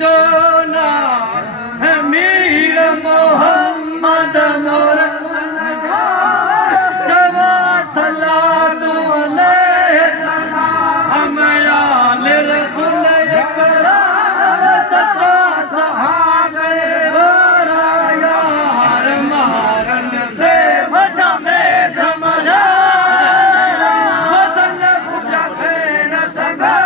जो नाम है मीर मोहम्मद मोर जवा सलातु अलैहि हम आले रसूल इकराम सच्चा सहाबे वारा यार मारन दे वजा में धमला वतन पूजा से न संगा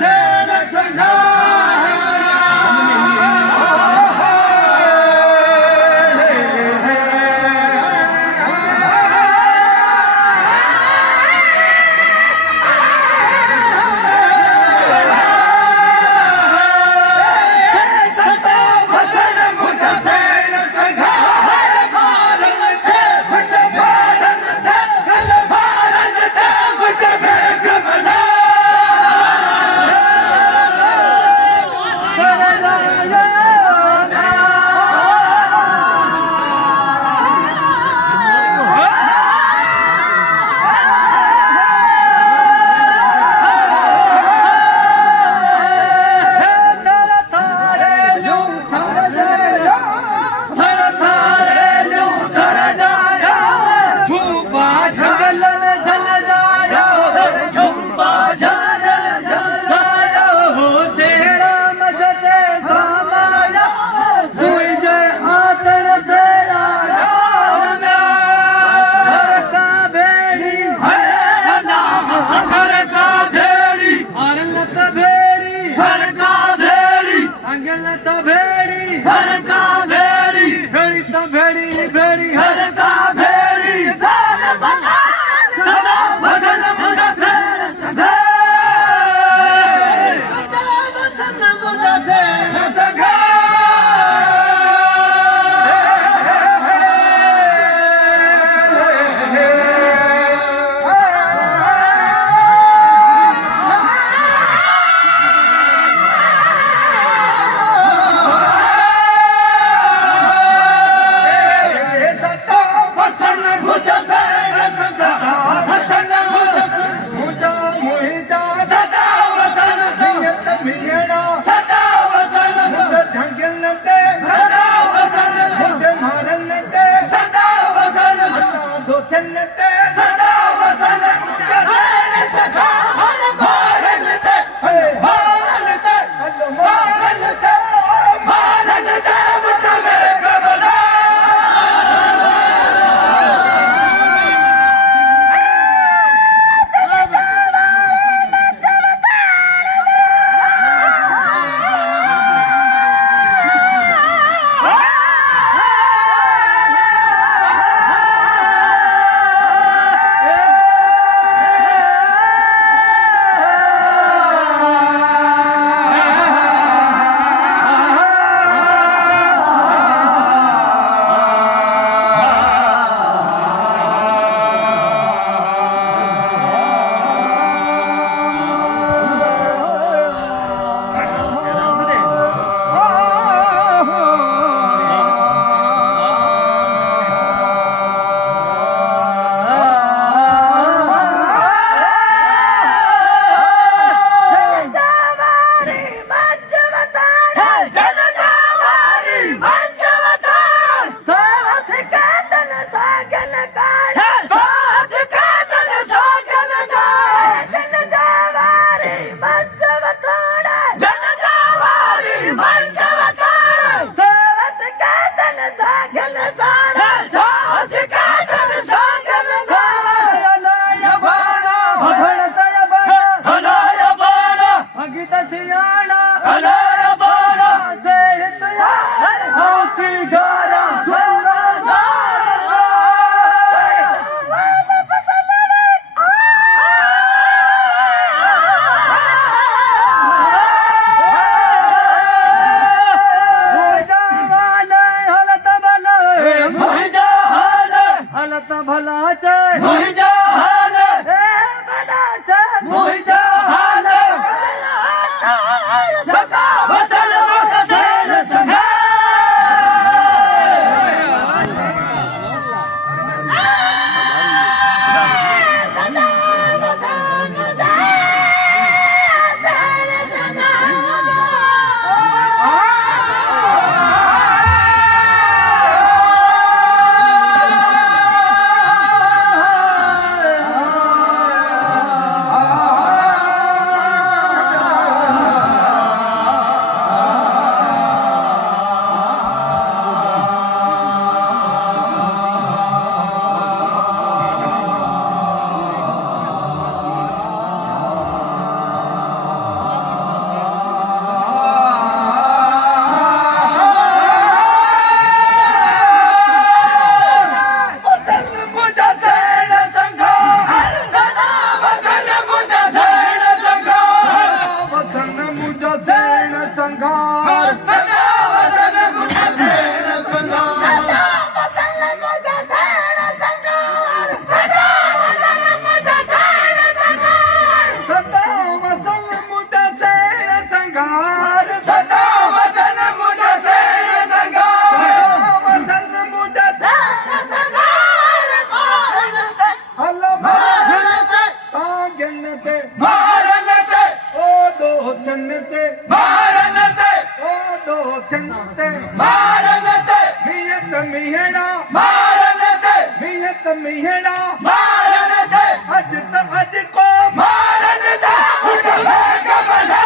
से अरे बारा से इतना हौसी गारा भलाचे मोहिजा हाल भलाचे मोहिजा हाल सदा वचन मुझसेन संघा सदा वचन मुझसेन संघा मिहड़ा मारन दे अज को मारन दे उठ मैं कमला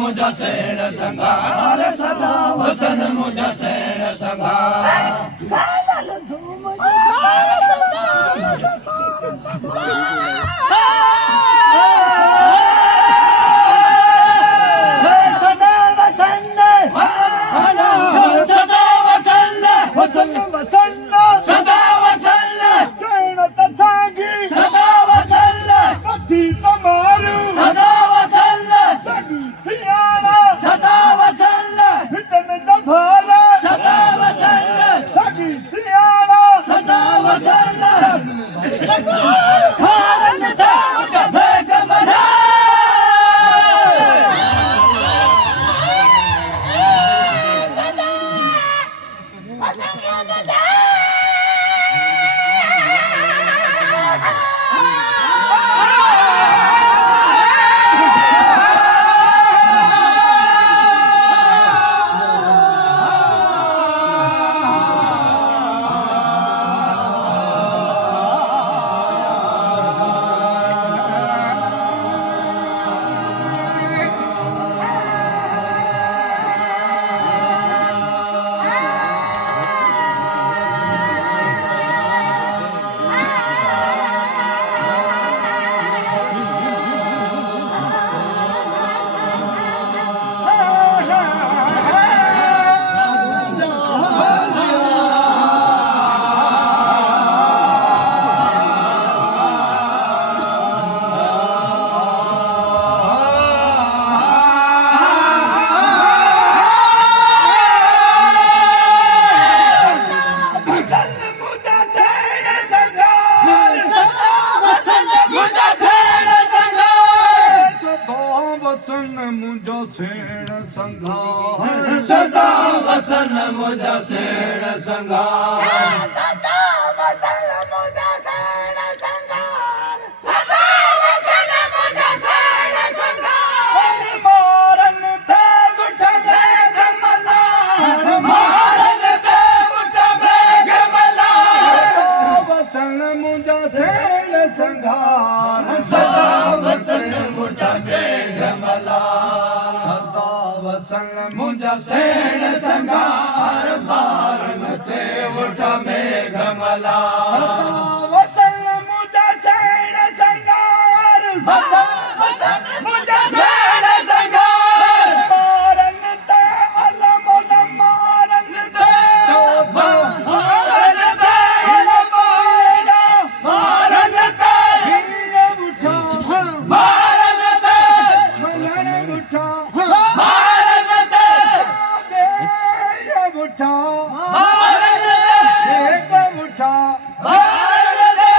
मुझा सेण संगार सदा वसन मुझा सेण संगार भारत मुंहिंजो सेण संघार सदा वसन मुंहिंजा सेण संगार सदा वसल मुंहिंजा सेण संगार सदा वसल मुंहिंजा सेण संगार मारन ते गुठ में कमलार मारन ते मुठ में गमलार वसन मुंहिंजा सेण संघार सदा वसन मुंहिंजा सेण गमलार सदा वसन मुंहिंजा सेण संगार मारन ते मुठ में गमलार वसन मुंहिंजा सेण संघार सदा वसन मुंहिंजा सेण संगार मारन ते अलम मारन ते मारन ते मारन ते हीअ उठा मारन ते मनण उठा मारन ते बेर उठा मारन ते बेग उठा मारन ते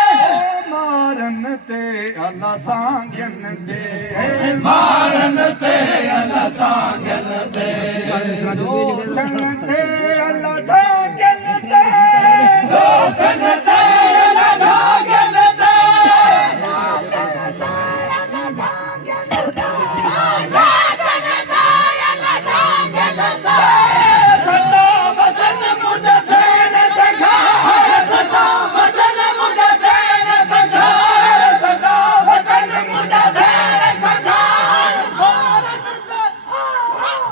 मारन ते अल्लाह सांगन दे मारन ते अल्लाह सांगन ते चल ते अल्लाह सांगन दे रोकन ते अल्लाह सांगन ते सदा वसन मुंहिंजा सेण संगार सदा वसन मुंहिंजा सेण संगार सदा वसन मुंहिंजा सेण संगार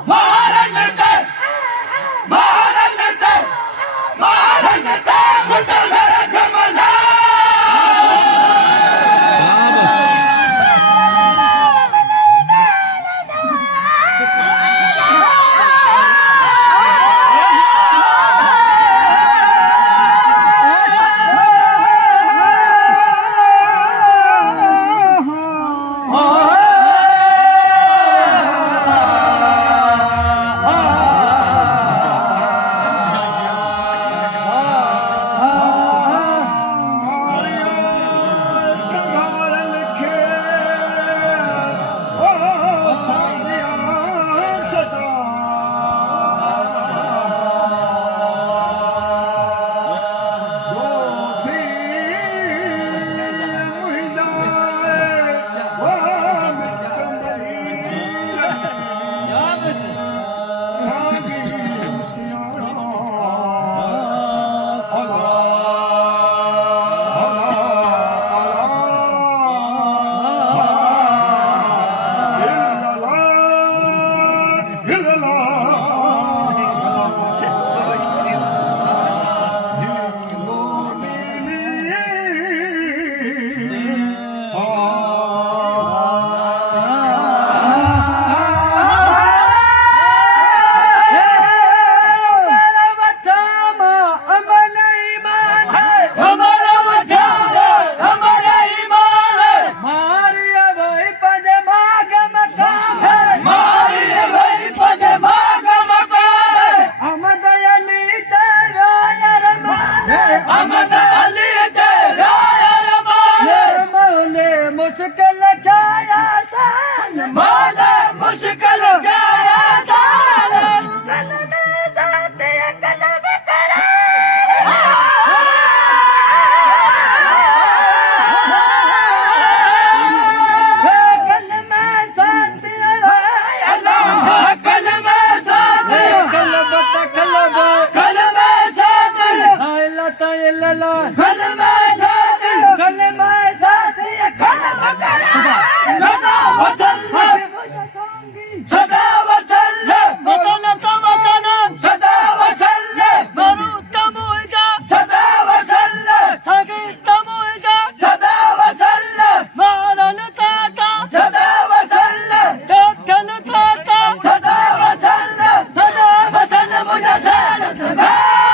मारन ते मारन ते मारन ते मुठ में गमलार हमारा वचन हमारा ईमान मारिया भाई पजमा गमकाम मारिया भाई पजमा गमकाम अहमद अली तेरा अरमान अहमद अली तेरा अरमान मौले मुश्किल जाया सान मौला मुश्किल जाया सान कलम साथ कलम करा कलम साथ अल्लाह कलम साथ कलब कलब कलम साथ ला ता ला कलम साथ कलम साथ कलम करा सदा वसन सदा वसन वचन तो वचन सदा वसन मरु तमुजा सदा वसन सगी तमुजा सदा वसन मारन ताता सदा वसन दखन ताता सदा वसन सदा वसन मुझे सेण संगार